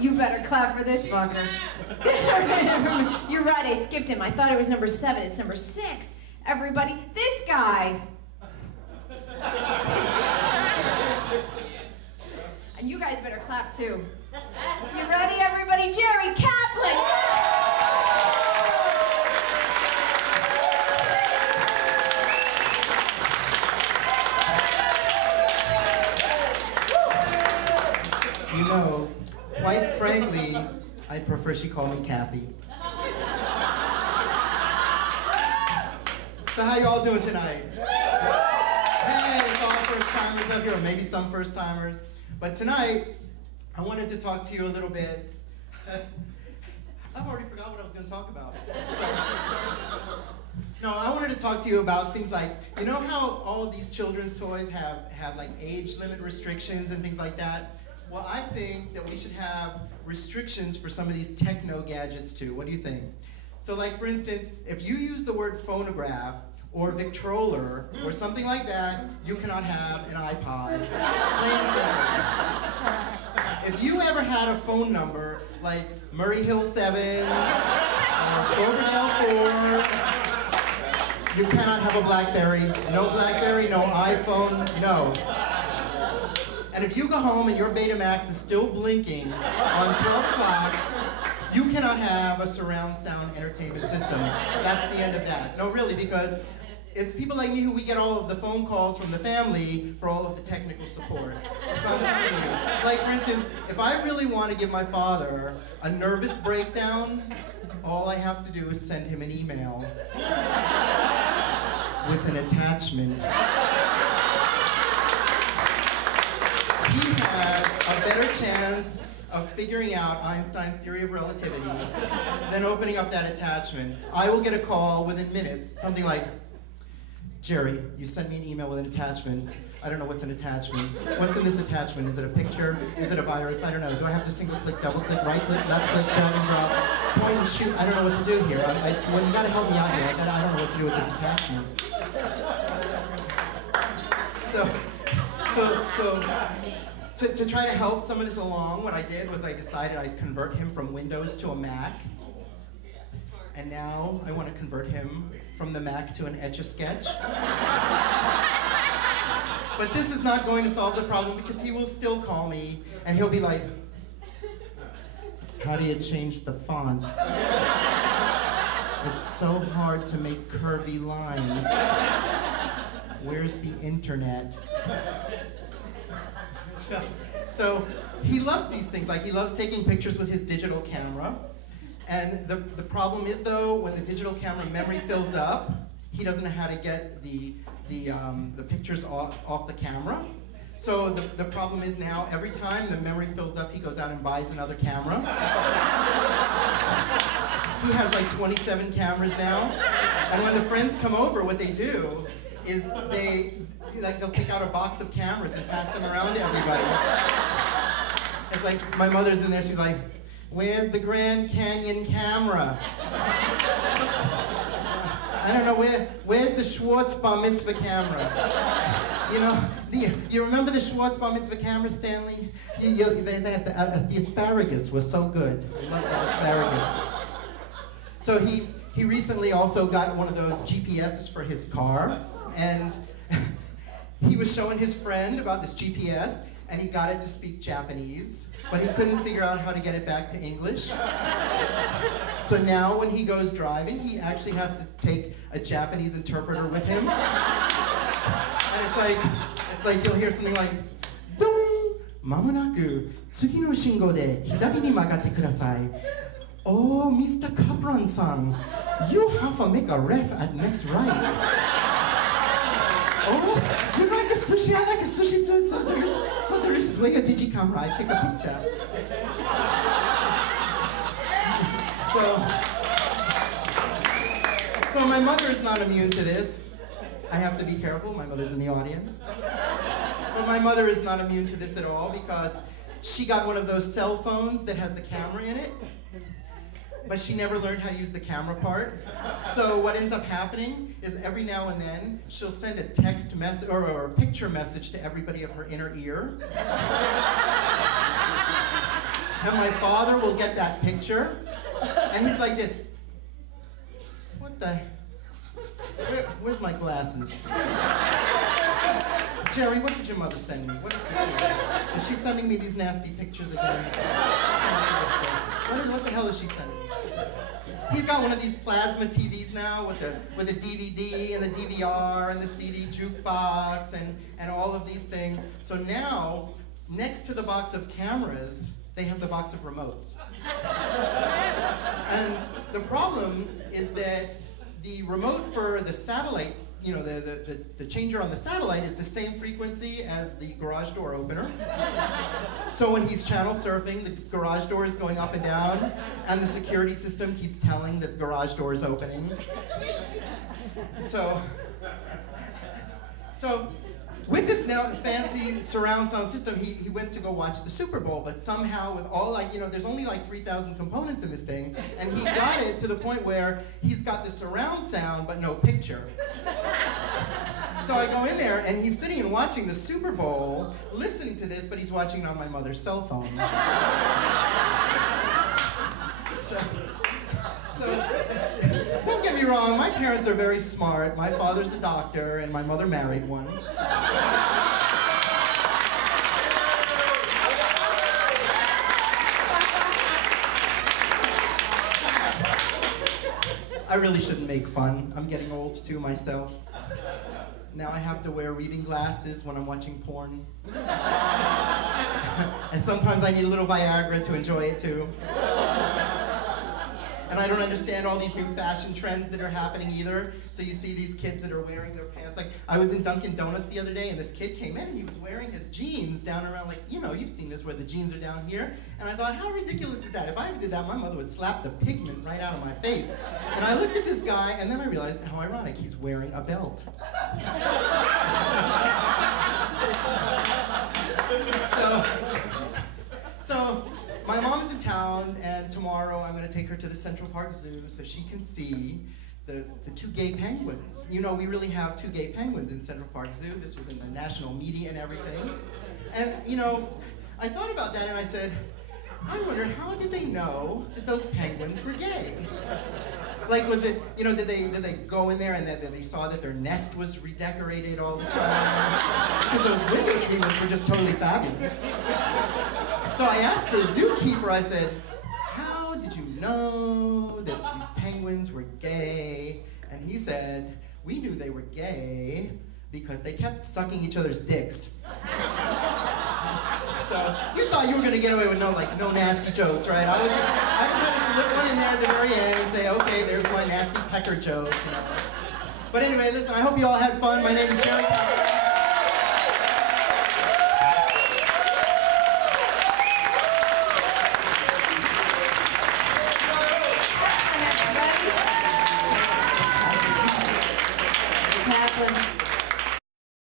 You better clap for this fucker. You're right, I skipped him. I thought it was number 7. It's number 6. Everybody, this guy. And you guys better clap too. You ready, everybody? Gerry Kaplan! You know, quite frankly, I'd prefer she call me Kathy. So how you all doing tonight? Hey, it's all first-timers up here, or maybe some first-timers. But tonight, I wanted to talk to you a little bit. I've already forgot what I was going to talk about. No, I wanted to talk to you about things like, you know how all of these children's toys have like age limit restrictions and things like that? Well, I think that we should have restrictions for some of these techno gadgets too. What do you think? So like, for instance, if you use the word phonograph or Victrola or something like that, you cannot have an iPod. Plain and simple. If you ever had a phone number like Murray Hill 7 or Cloverdale 4, you cannot have a BlackBerry. No BlackBerry, no iPhone, no. And if you go home and your Betamax is still blinking on 12 o'clock, you cannot have a surround sound entertainment system. That's the end of that. No, really, because it's people like me who we get all of the phone calls from the family for all of the technical support. So I'm telling you, like for instance, if I really want to give my father a nervous breakdown, all I have to do is send him an email with an attachment. He has a better chance of figuring out Einstein's theory of relativity than opening up that attachment. I will get a call within minutes, something like, Gerry, you sent me an email with an attachment. I don't know what's an attachment. What's in this attachment? Is it a picture? Is it a virus? I don't know. Do I have to single click, double click, right click, left click, drag and drop, point and shoot? I don't know what to do here. Well, you gotta help me out here. I don't know what to do with this attachment. To try to help some of this along, what I did was I decided I'd convert him from Windows to a Mac. And now I want to convert him from the Mac to an Etch-a-Sketch. But this is not going to solve the problem because he will still call me and he'll be like, how do you change the font? It's so hard to make curvy lines. Where's the internet? So he loves these things, like he loves taking pictures with his digital camera. And the problem is though, when the digital camera memory fills up, he doesn't know how to get the pictures off the camera. So the problem is now, every time the memory fills up, he goes out and buys another camera. He has like 27 cameras now. And when the friends come over, what they do is they'll take out a box of cameras and pass them around to everybody. It's like, my mother's in there, she's like, where's the Grand Canyon camera? I don't know, where's the Schwartz Bar Mitzvah camera? You know, you remember the Schwartz Bar Mitzvah camera, Stanley? The asparagus was so good. I love that asparagus. So he recently also got one of those GPSs for his car, and he was showing his friend about this GPS, and he got it to speak Japanese, but he couldn't figure out how to get it back to English. So now when he goes driving, he actually has to take a Japanese interpreter with him. And it's like you'll hear something like, Dong! Mamonaku, tsugi no shingo de hidari ni magate kudasai. Oh, Mr. Kaplan-san, you have to make a ref at next right. Oh, you like a sushi? I like a sushi too. So there is doing a digicamera. I take a picture. So my mother is not immune to this. I have to be careful. My mother's in the audience. But my mother is not immune to this at all because she got one of those cell phones that has the camera in it. But she never learned how to use the camera part. So what ends up happening is every now and then, she'll send a text message or a picture message to everybody of her inner ear. And my father will get that picture, and he's like this. What the? Where's my glasses? Gerry, what did your mother send me? What is this here? Is she sending me these nasty pictures again? What the hell is she sending me? He's got one of these plasma TVs now with a DVD and the DVR and the CD jukebox and all of these things. So now, next to the box of cameras, they have the box of remotes. And the problem is that the remote for the satellite, you know, the changer on the satellite is the same frequency as the garage door opener. So when he's channel surfing, the garage door is going up and down, and the security system keeps telling that the garage door is opening. So with this now fancy surround sound system, he went to go watch the Super Bowl, but somehow with all there's only like 3,000 components in this thing, and he got it to the point where he's got the surround sound, but no picture. So I go in there, and he's sitting and watching the Super Bowl, listening to this, but he's watching it on my mother's cell phone. So don't get me wrong, my parents are very smart. My father's a doctor, and my mother married one. I really shouldn't make fun. I'm getting old too myself. Now I have to wear reading glasses when I'm watching porn. And sometimes I need a little Viagra to enjoy it too. And I don't understand all these new fashion trends that are happening either. So you see these kids that are wearing their pants. Like, I was in Dunkin' Donuts the other day, and this kid came in, and he was wearing his jeans down around, like, you know, you've seen this where the jeans are down here. And I thought, how ridiculous is that? If I ever did that, my mother would slap the pigment right out of my face. And I looked at this guy, and then I realized how ironic, he's wearing a belt. So my mom is in town, and tomorrow I'm going to take her to the Central Park Zoo so she can see the two gay penguins. You know, we really have two gay penguins in Central Park Zoo. This was in the national media and everything. And, you know, I thought about that and I said, I wonder, how did they know that those penguins were gay? Like, was it, you know, did they go in there and they saw that their nest was redecorated all the time? Because those window treatments were just totally fabulous. So I asked the zookeeper, I said, how did you know that these penguins were gay? And he said, we knew they were gay because they kept sucking each other's dicks. So you thought you were going to get away with no nasty jokes, right? I just had to slip one in there at the very end and say, okay, there's my nasty pecker joke. You know. But anyway, listen, I hope you all had fun. My name is Gerry Kaplan.